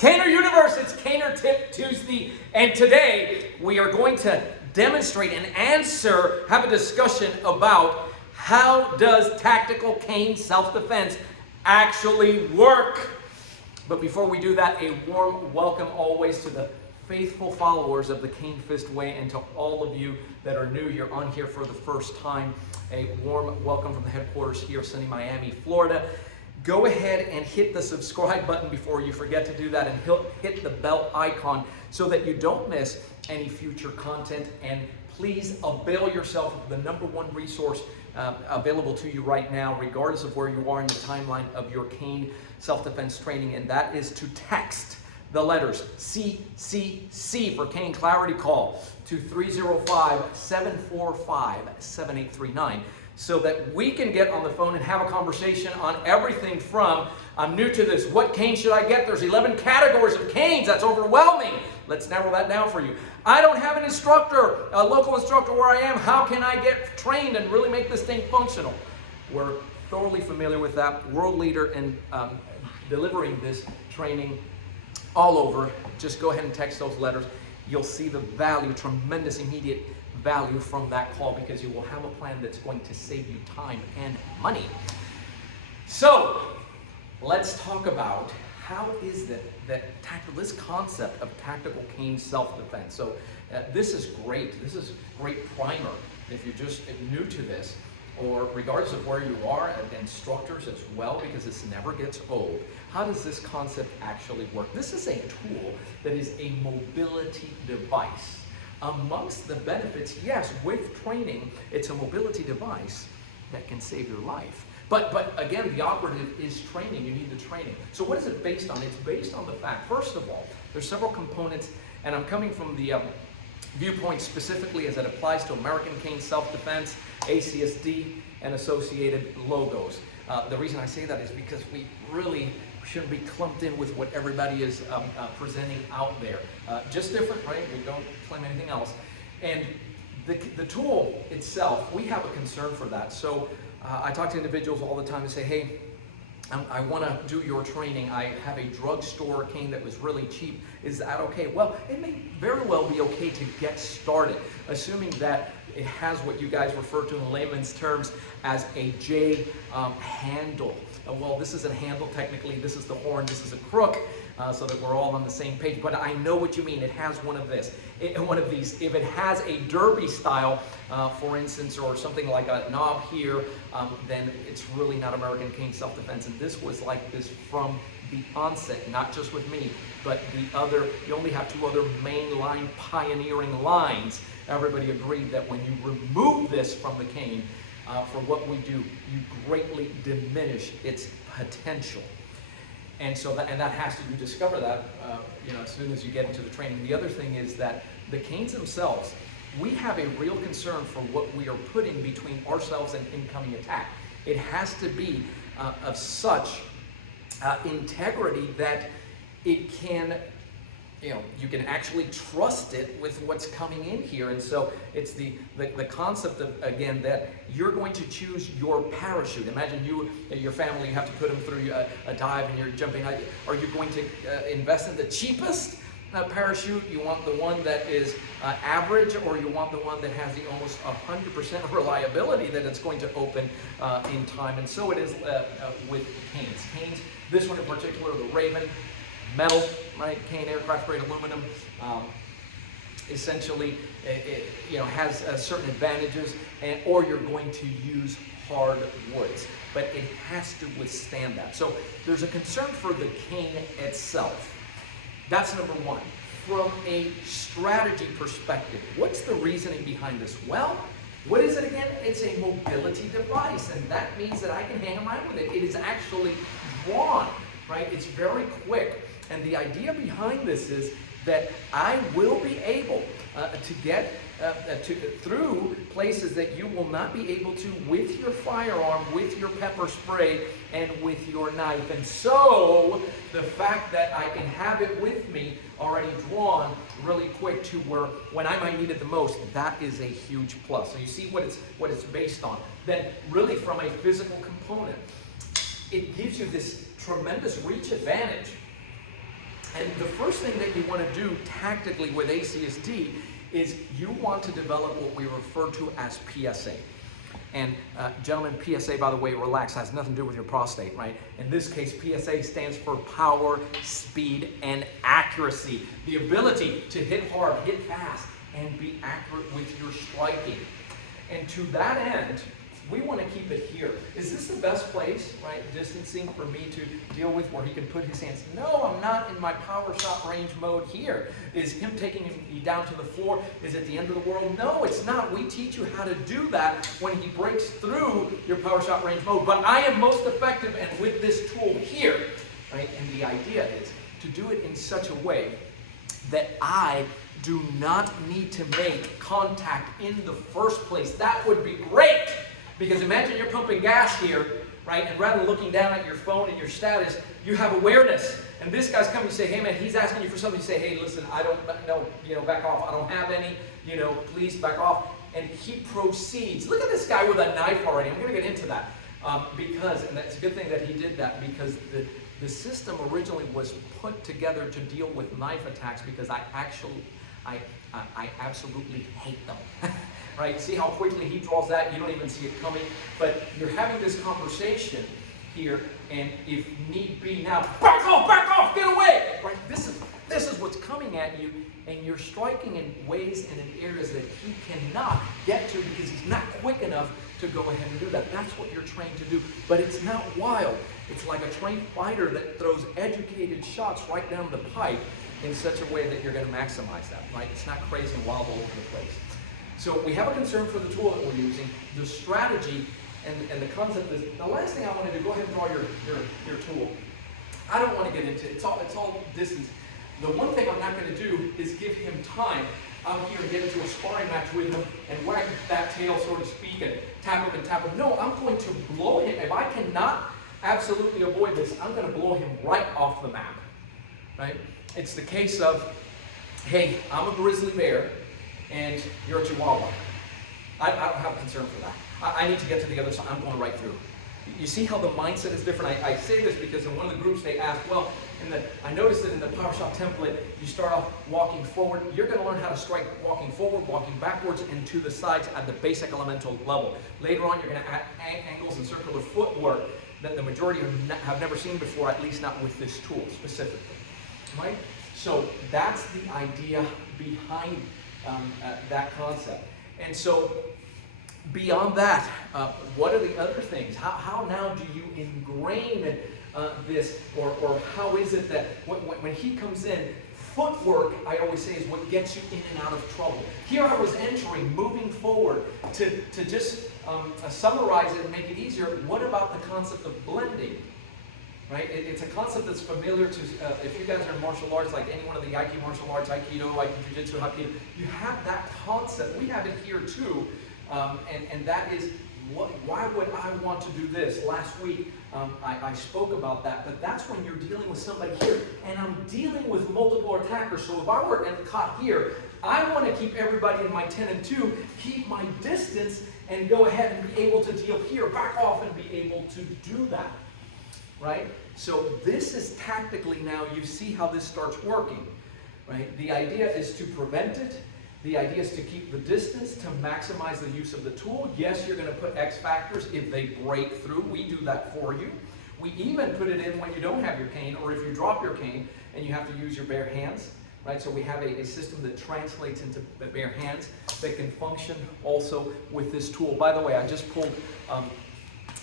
Caner Universe, it's Caner Tip Tuesday, and today we are going to demonstrate and have a discussion about how does tactical cane self-defense actually work. But before we do that, a warm welcome always to the faithful followers of the Cane Fist Way, and to all of you that are new, you're on here for the first time, a warm welcome from the headquarters here of sunny Miami, Florida. Go ahead and hit the subscribe button before you forget to do that, and hit the bell icon so that you don't miss any future content. And please avail yourself of the #1 resource available to you right now, regardless of where you are in the timeline of your cane self-defense training, and that is to text the letters CCC for Cane Clarity Call to 305-745-7839. so that we can get on the phone and have a conversation on everything from, I'm new to this, what cane should I get? There's 11 categories of canes, that's overwhelming. Let's narrow that down for you. I don't have an instructor, a local instructor where I am. How can I get trained and really make this thing functional? We're thoroughly familiar with that. World leader in delivering this training all over. Just go ahead and text those letters. You'll see the value, tremendous immediate value from that call, because you will have a plan that's going to save you time and money. So let's talk about how is that this concept of tactical cane self-defense. So this is great. This is great primer if you're just new to this, or regardless of where you are, and instructors as well, because this never gets old. How does this concept actually work? This is a tool that is a mobility device. Amongst the benefits, yes, with training, it's a mobility device that can save your life. But again, the operative is training. You need the training. So what is it based on? It's based on the fact, first of all, there's several components, and I'm coming from the viewpoint specifically as it applies to American Cane Self-Defense, ACSD, and associated logos. The reason I say that is because we really shouldn't be clumped in with what everybody is presenting out there. Just different, right? We don't claim anything else. And the tool itself, we have a concern for that. So I talk to individuals all the time and say, hey, I want to do your training. I have a drugstore cane that was really cheap. Is that okay? Well, it may very well be okay to get started, assuming that it has what you guys refer to in layman's terms as a J handle. Well, this is a handle technically. This is the horn. This is a crook, so that we're all on the same page. But I know what you mean. It has one of these. If it has a derby style, for instance, or something like a knob here, then it's really not American Cane Self-Defense. And this was like this from the onset, not just with me, but you only have 2 other mainline pioneering lines. Everybody agreed that when you remove this from the cane, for what we do, you greatly diminish its potential. And so that has to, you discover that as soon as you get into the training. The other thing is that the canes themselves, we have a real concern for what we are putting between ourselves and incoming attack. It has to be of such integrity that it can, you can actually trust it with what's coming in here. And so it's the concept of, again, that you're going to choose your parachute. Imagine you and your family, you have to put them through a dive and you're jumping. Are you going to invest in the cheapest parachute? You want the one that is average, or you want the one that has the almost 100% reliability that it's going to open in time? And so it is with canes. Canes, this one in particular, the Raven, metal, right? Cane aircraft grade aluminum. Essentially, it has certain advantages, or you're going to use hard woods, but it has to withstand that. So there's a concern for the cane itself. That's #1. From a strategy perspective, what's the reasoning behind this? Well, what is it again? It's a mobility device, and that means that I can hang around with it. It is actually drawn, right? It's very quick. And the idea behind this is that I will be able to get through places that you will not be able to with your firearm, with your pepper spray, and with your knife. And so the fact that I can have it with me already drawn really quick to where when I might need it the most, that is a huge plus. So you see what it's based on. Then really from a physical component, it gives you this tremendous reach advantage. And the first thing that you want to do tactically with ACSD is you want to develop what we refer to as PSA. And gentlemen, PSA, by the way, relax, has nothing to do with your prostate, right? In this case, PSA stands for power, speed, and accuracy. The ability to hit hard, hit fast, and be accurate with your striking. And to that end, we want to keep it here. Is this the best place, right, distancing for me to deal with where he can put his hands? No, I'm not in my power shot range mode here. Is him taking me down to the floor, is it the end of the world? No, it's not. We teach you how to do that when he breaks through your power shot range mode. But I am most effective and with this tool here, right? And the idea is to do it in such a way that I do not need to make contact in the first place. That would be great. Because imagine you're pumping gas here, right? And rather than looking down at your phone and your status, you have awareness. And this guy's coming to say, hey man, he's asking you for something. You say, hey, listen, I don't know, back off. I don't have any, please back off. And he proceeds. Look at this guy with a knife already. I'm going to get into that. And that's a good thing that he did that, because the system originally was put together to deal with knife attacks, because I absolutely hate them. Right? See how quickly he draws that? You don't even see it coming. But you're having this conversation here, and if need be now, back off, get away! Right? This is what's coming at you, and you're striking in ways and in areas that he cannot get to because he's not quick enough to go ahead and do that. That's what you're trained to do. But it's not wild. It's like a trained fighter that throws educated shots right down the pipe in such a way that you're going to maximize that. Right? It's not crazy and wild all over the place. So we have a concern for the tool that we're using, the strategy, and the concept is, the last thing I want to do, go ahead and draw your tool. I don't want to get into it. It's all distance. The one thing I'm not going to do is give him time out here to get into a sparring match with him and wag that tail, so to speak, and tap him. No, I'm going to blow him. If I cannot absolutely avoid this, I'm going to blow him right off the map. Right? It's the case of, hey, I'm a grizzly bear, and you're a chihuahua. I don't have a concern for that. I need to get to the other side. I'm going right through. You see how the mindset is different? I say this because in one of the groups they asked, well, I noticed that in the Power Shot template, you start off walking forward. You're going to learn how to strike walking forward, walking backwards, and to the sides at the basic elemental level. Later on, you're going to add angles and circular footwork that the majority have never seen before, at least not with this tool specifically. Right? So that's the idea behind that concept. And so beyond that, what are the other things? How now do you ingrain this, or how is it that when he comes in, footwork, I always say, is what gets you in and out of trouble. Here I was entering, moving forward. To just summarize it and make it easier, what about the concept of blending? Right? It's a concept that's familiar to, if you guys are in martial arts, like any one of the Aikido martial arts, Aikido, Jiu-Jitsu, Hapkido, you have that concept. We have it here too, and that is, why would I want to do this? Last week, I spoke about that, but that's when you're dealing with somebody here, and I'm dealing with multiple attackers, so if I were caught here, I want to keep everybody in my 10 and 2, keep my distance, and go ahead and be able to deal here, back off, and be able to do that. Right? So this is tactically now, you see how this starts working. Right? The idea is to prevent it. The idea is to keep the distance, to maximize the use of the tool. Yes, you're going to put X factors if they break through. We do that for you. We even put it in when you don't have your cane, or if you drop your cane and you have to use your bare hands. Right? So we have a system that translates into the bare hands that can function also with this tool. By the way, I just pulled,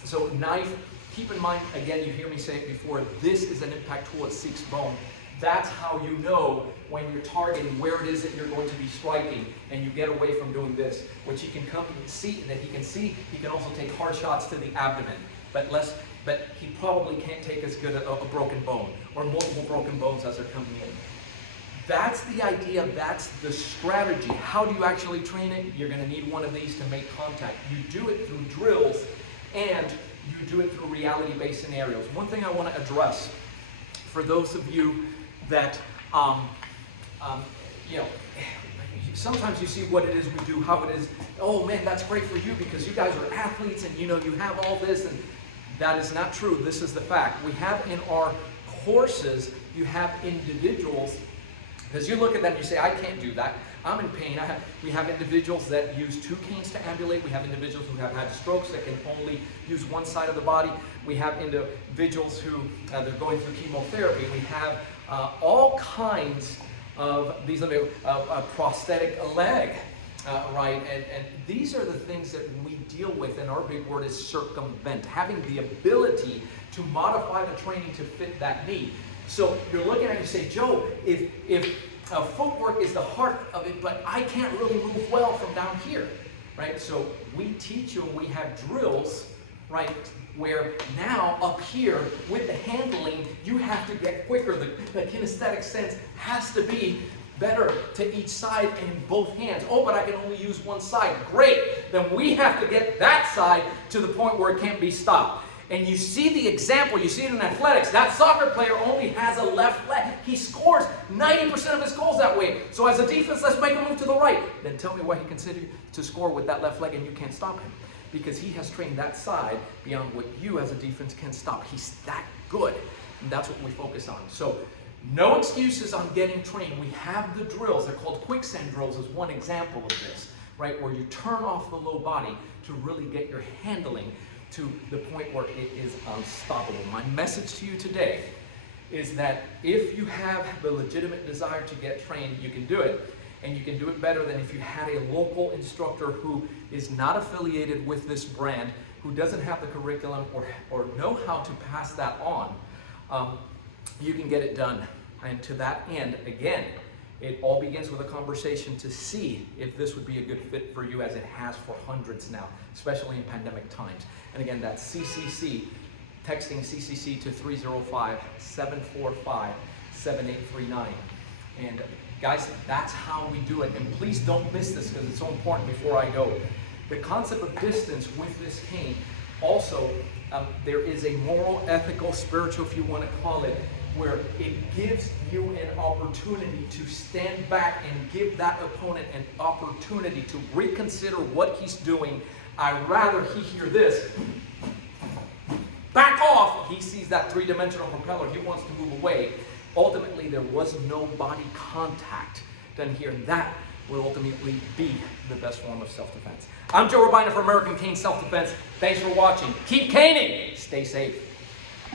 so knife. Keep in mind, again, you hear me say it before, this is an impact tool that seeks bone. That's how you know when you're targeting where it is that you're going to be striking, and you get away from doing this, which he can come and see, that he can see. He can also take hard shots to the abdomen, but he probably can't take as good a broken bone, or multiple broken bones as they're coming in. That's the idea, that's the strategy. How do you actually train it? You're going to need one of these to make contact. You do it through drills, and you do it through reality-based scenarios. One thing I want to address for those of you that, sometimes you see what it is we do, how it is, oh man, that's great for you because you guys are athletes and you have all this, and that is not true. This is the fact. We have in our horses, you have individuals, because you look at them and you say, I can't do that. I'm in pain. We have individuals that use 2 canes to ambulate. We have individuals who have had strokes that can only use one side of the body. We have individuals who they're going through chemotherapy. We have all kinds of these, prosthetic leg, right? And these are the things that we deal with, and our big word is circumvent, having the ability to modify the training to fit that need. So you're looking at it and you say, Joe, if footwork is the heart of it, but I can't really move well from down here, right? So we teach you, and we have drills, right, where now up here with the handling, you have to get quicker. The kinesthetic sense has to be better to each side and in both hands. Oh, but I can only use one side. Great. Then we have to get that side to the point where it can't be stopped. And you see the example, you see it in athletics. That soccer player only has a left leg. He scores 90% of his goals that way. So as a defense, let's make a move to the right. Then tell me why he considered to score with that left leg and you can't stop him. Because he has trained that side beyond what you as a defense can stop. He's that good. And that's what we focus on. So no excuses on getting trained. We have the drills. They're called quicksand drills as one example of this, right? Where you turn off the low body to really get your handling to the point where it is unstoppable. My message to you today is that if you have the legitimate desire to get trained, you can do it. And you can do it better than if you had a local instructor who is not affiliated with this brand, who doesn't have the curriculum or know how to pass that on. You can get it done. And to that end, again, it all begins with a conversation to see if this would be a good fit for you, as it has for hundreds now, especially in pandemic times. And again, that's CCC, texting CCC to 305-745-7839. And guys, that's how we do it. And please don't miss this, because it's so important before I go. The concept of distance with this cane, also, there is a moral, ethical, spiritual, if you want to call it, where it gives you an opportunity to stand back and give that opponent an opportunity to reconsider what he's doing. I'd rather he hear this, back off. He sees that 3-dimensional propeller. He wants to move away. Ultimately, there was no body contact done here, and that will ultimately be the best form of self-defense. I'm Joe Robaina for American Cane Self-Defense. Thanks for watching. Keep caning. Stay safe.